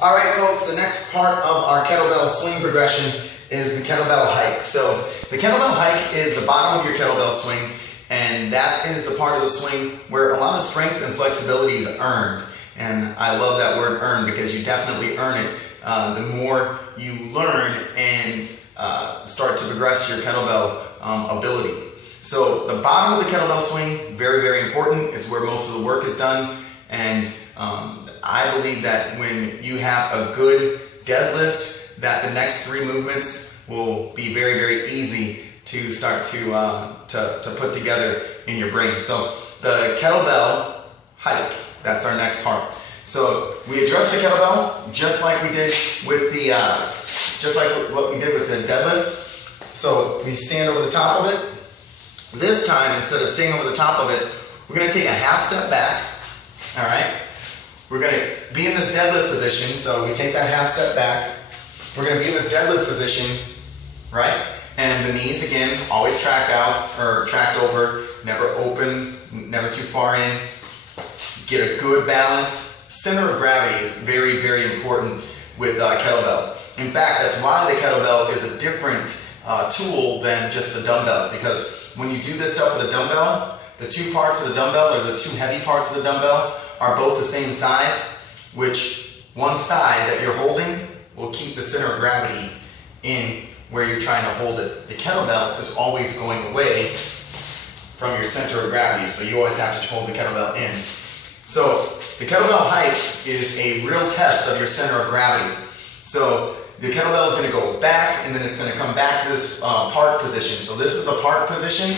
All right, folks, the next part of our kettlebell swing progression is the kettlebell hike. So the kettlebell hike is the bottom of your kettlebell swing, and that is the part of the swing where a lot of strength and flexibility is earned. And I love that word earned because you definitely earn it the more you learn and start to progress your kettlebell ability. So the bottom of the kettlebell swing, very, very important. It's where most of the work is done. And I believe that when you have a good deadlift, that the next three movements will be very, very easy to start to put together in your brain. So the kettlebell hike, that's our next part. So we address the kettlebell just like we did with the, just like what we did with the deadlift. So we stand over the top of it. This time, instead of staying over the top of it, we're going to take a half step back. All right. We're going to be in this deadlift position. So we take that half step back. We're going to be in this deadlift position, right? And the knees, again, always tracked out or tracked over, never open, never too far in. Get a good balance. Center of gravity is very, very important with kettlebell. In fact, that's why the kettlebell is a different tool than just the dumbbell, because when you do this stuff with a dumbbell, the two parts of the dumbbell, or the two heavy parts of the dumbbell, are both the same size, which one side that you're holding will keep the center of gravity in where you're trying to hold it. The kettlebell is always going away from your center of gravity, so you always have to hold the kettlebell in. So the kettlebell hike is a real test of your center of gravity. So the kettlebell is going to go back, and then it's going to come back to this park position. So this is the park position.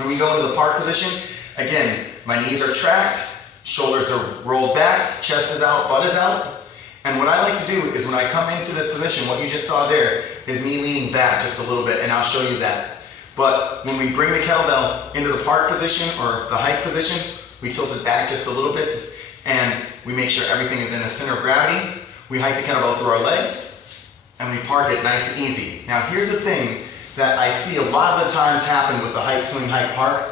When we go into the park position, again, my knees are tracked, shoulders are rolled back, chest is out, butt is out. And what I like to do is when I come into this position, what you just saw there is me leaning back just a little bit, and I'll show you that. But when we bring the kettlebell into the park position or the hike position, we tilt it back just a little bit, and we make sure everything is in the center of gravity. We hike the kettlebell through our legs, and we park it nice and easy. Now here's the thing that I see a lot of the times happen with the hike, swing, hike, park,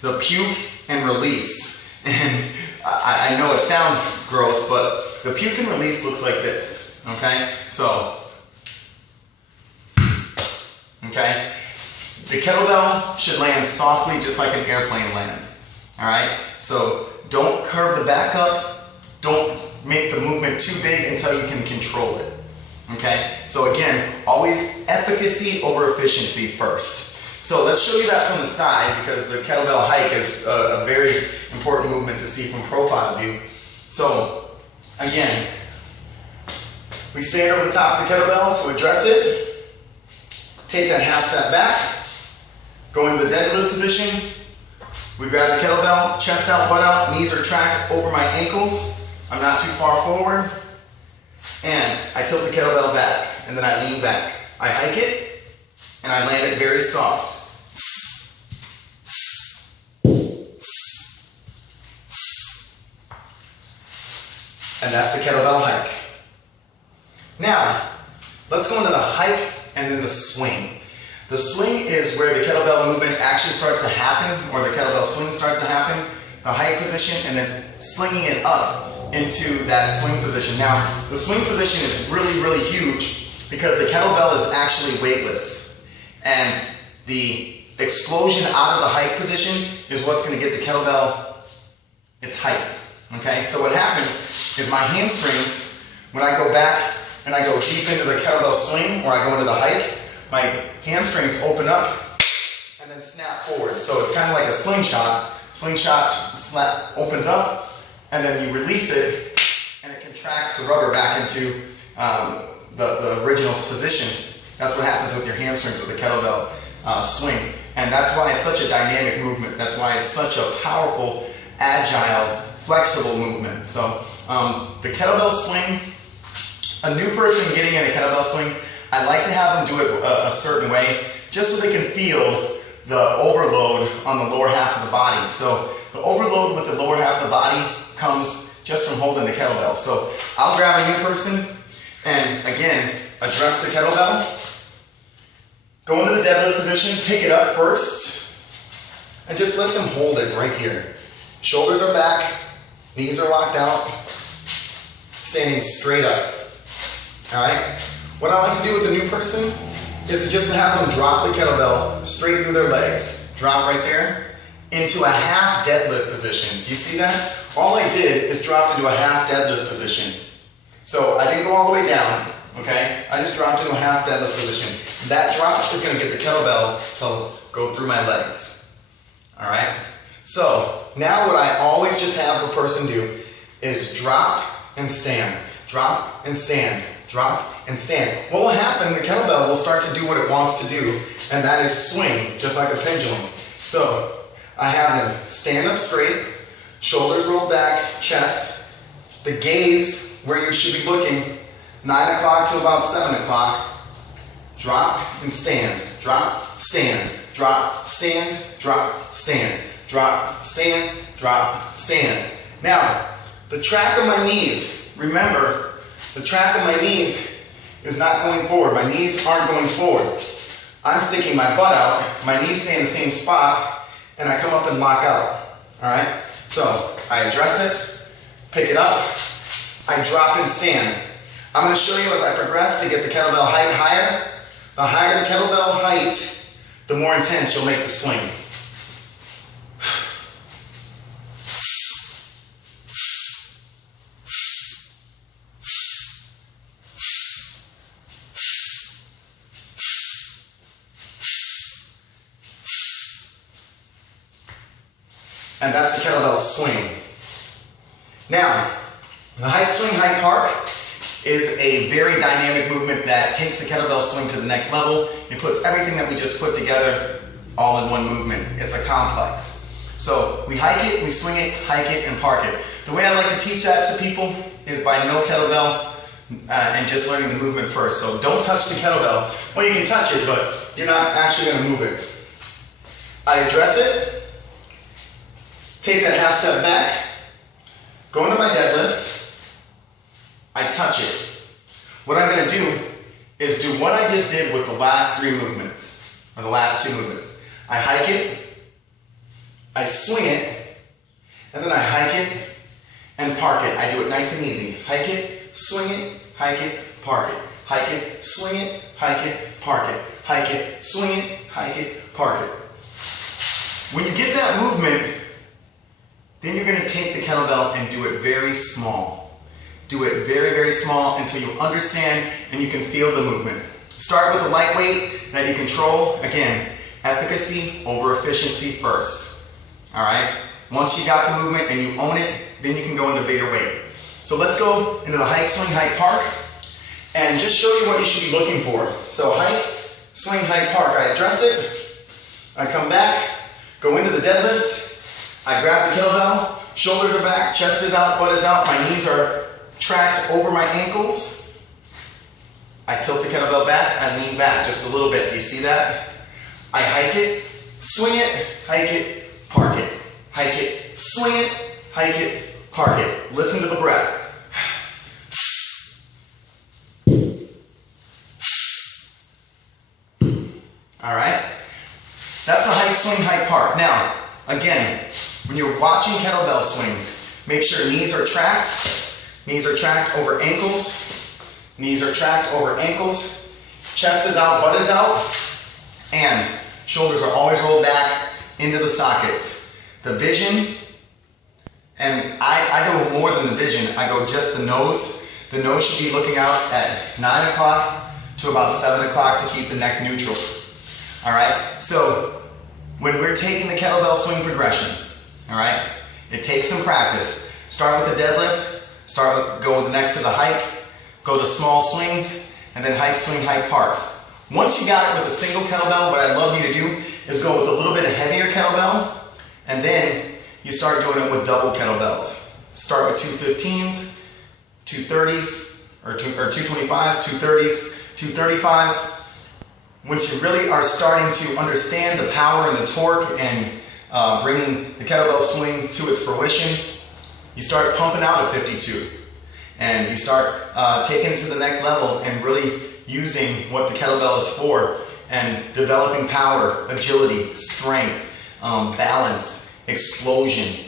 the puke and release. And I know it sounds gross, but the puke and release looks like this, okay? So, okay? The kettlebell should land softly just like an airplane lands, all right? So don't curve the back up, don't make the movement too big until you can control it, okay? So again, always efficacy over efficiency first. So let's show you that from the side, because the kettlebell hike is a very important movement to see from profile view. So again, we stand over the top of the kettlebell to address it, take that half step back, go into the deadlift position. We grab the kettlebell, chest out, butt out, knees are tracked over my ankles. I'm not too far forward. And I tilt the kettlebell back, and then I lean back. I hike it, and I land it very soft. And that's the kettlebell hike. Now, let's go into the hike and then the swing. The swing is where the kettlebell movement actually starts to happen, or the kettlebell swing starts to happen. The hike position, and then slinging it up into that swing position. Now, the swing position is really, really huge because the kettlebell is actually weightless. And the explosion out of the hike position is what's going to get the kettlebell its height. Okay, so what happens is my hamstrings, when I go back and I go deep into the kettlebell swing, or I go into the hike, my hamstrings open up and then snap forward. So it's kind of like a slingshot. Slingshot opens up, and then you release it, and it contracts the rubber back into the original position. That's what happens with your hamstrings with the kettlebell swing. And that's why it's such a dynamic movement. That's why it's such a powerful, agile, flexible movement. So the kettlebell swing, a new person getting in a kettlebell swing, I like to have them do it a certain way, just so they can feel the overload on the lower half of the body. So the overload with the lower half of the body comes just from holding the kettlebell. So I'll grab a new person and again, address the kettlebell. Go into the deadlift position, pick it up first, and just let them hold it right here. Shoulders are back, knees are locked out. standing straight up. All right? What I like to do with a new person is just to have them drop the kettlebell straight through their legs. Drop right there into a half deadlift position. Do you see that? All I did is dropped into a half deadlift position. So I didn't go all the way down, okay? I just dropped into a half deadlift position. That drop is going to get the kettlebell to go through my legs. All right? So now what I always just have the person do is drop and stand. Drop and stand. Drop and stand. What will happen, the kettlebell will start to do what it wants to do, and that is swing, just like a pendulum. So I have them stand up straight, shoulders rolled back, chest, the gaze where you should be looking, 9 o'clock to about 7 o'clock, drop and stand, drop, stand, drop, stand, drop, stand, drop, stand, drop, stand. Now, the track of my knees, remember, the track of my knees is not going forward. My knees aren't going forward. I'm sticking my butt out, my knees stay in the same spot, and I come up and lock out. All right? So I address it, pick it up, I drop and stand. I'm going to show you as I progress to get the kettlebell height higher. The higher the kettlebell height, the more intense you'll make the swing. And that's the kettlebell swing. Now, the height swing, height park is a very dynamic movement that takes the kettlebell swing to the next level. It puts everything that we just put together all in one movement. It's a complex. So we hike it, we swing it, hike it, and park it. The way I like to teach that to people is by no kettlebell and just learning the movement first. So don't touch the kettlebell. Well, you can touch it, but you're not actually going to move it. I address it. Take that half step back, go into my deadlift, I touch it. What I'm going to do is do what I just did with the last 3 movements, or the last 2 movements. I hike it, I swing it, and then I hike it and park it. I do it nice and easy. Hike it, swing it, hike it, park it. Hike it, swing it, hike it, park it. Hike it, swing it, hike it, park it. When you get that movement, then you're going to take the kettlebell and do it very small. Do it very, very small until you understand and you can feel the movement. Start with a light weight that you control. Again, efficacy over efficiency first. All right? Once you got the movement and you own it, then you can go into bigger weight. So let's go into the hike, swing, hike, park, and just show you what you should be looking for. So hike, swing, hike, park. I address it. I come back, go into the deadlift. I grab the kettlebell, shoulders are back, chest is out, butt is out, my knees are tracked over my ankles. I tilt the kettlebell back, I lean back just a little bit. Do you see that? I hike it, swing it, hike it, park it. Hike it, swing it, hike it, park it. Listen to the breath. All right? That's a hike, swing, hike, park. Now, again, when you're watching kettlebell swings, make sure knees are tracked over ankles, knees are tracked over ankles, chest is out, butt is out, and shoulders are always rolled back into the sockets. The vision, and I go more than the vision, I go just the nose. The nose should be looking out at 9 o'clock to about 7 o'clock to keep the neck neutral. All right, so when we're taking the kettlebell swing progression, all right, it takes some practice. Start with the deadlift, go next to the hike, go to small swings, and then hike, swing, hike, park. Once you got it with a single kettlebell, what I'd love you to do is go with a little bit heavier kettlebell, and then you start doing it with double kettlebells. Start with 215s, 230s, or 225s, 230s, 235s. Once you really are starting to understand the power and the torque and bringing the kettlebell swing to its fruition, you start pumping out a 52. And you start taking it to the next level and really using what the kettlebell is for and developing power, agility, strength, balance, explosion.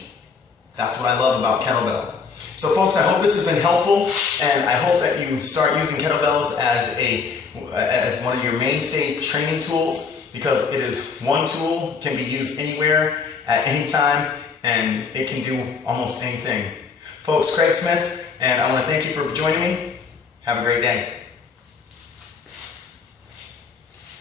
That's what I love about kettlebell. So folks, I hope this has been helpful, and I hope that you start using kettlebells as one of your mainstay training tools, because it is one tool, can be used anywhere, at any time, and it can do almost anything. Folks, Craig Smith, and I want to thank you for joining me. Have a great day.